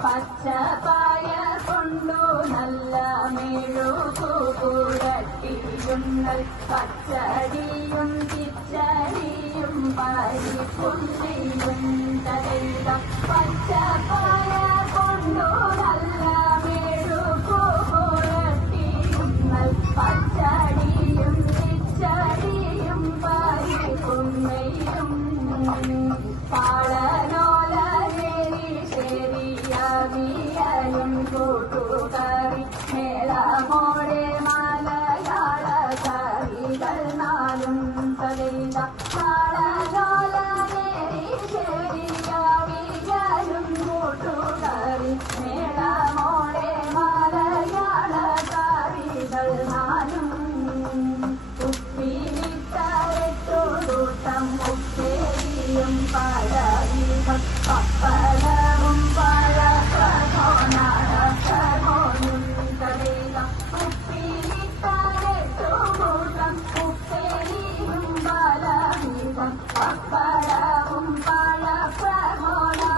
പച്ചപ്പായ കൊണ്ടു നല്ല മെഴുകുപുരട്ടിയുന്നൽ പച്ചടിയും കിച്ചടിയും പരിപ്പുള്ളിയും തലയില പച്ചപ്പായ കൊണ്ടു നല്ല മെഴുകുപുരട്ടിയുന്നൽ പച്ചടിയും കിച്ചടിയും പരിപ്പുള്ളിയും പാളനോലും കൂട്ടുകറി മേളമോടെ മലയാള കറികൾ നാലും തലയില പാളനോലും കൂട്ടുകറി മേളമോടെ മലയാള കറികൾ നാലും ഉപ്പിലിട്ടൂട്ടം ഉപ്പേരിയും പഴകികൾ പപ്പടവും പഴപ്രധാനും തലയില ഉപ്പിലിട്ടൂട്ടം ഉപ്പേരിയും പലവിധം പപ്പടവും പഴപ്രധാനും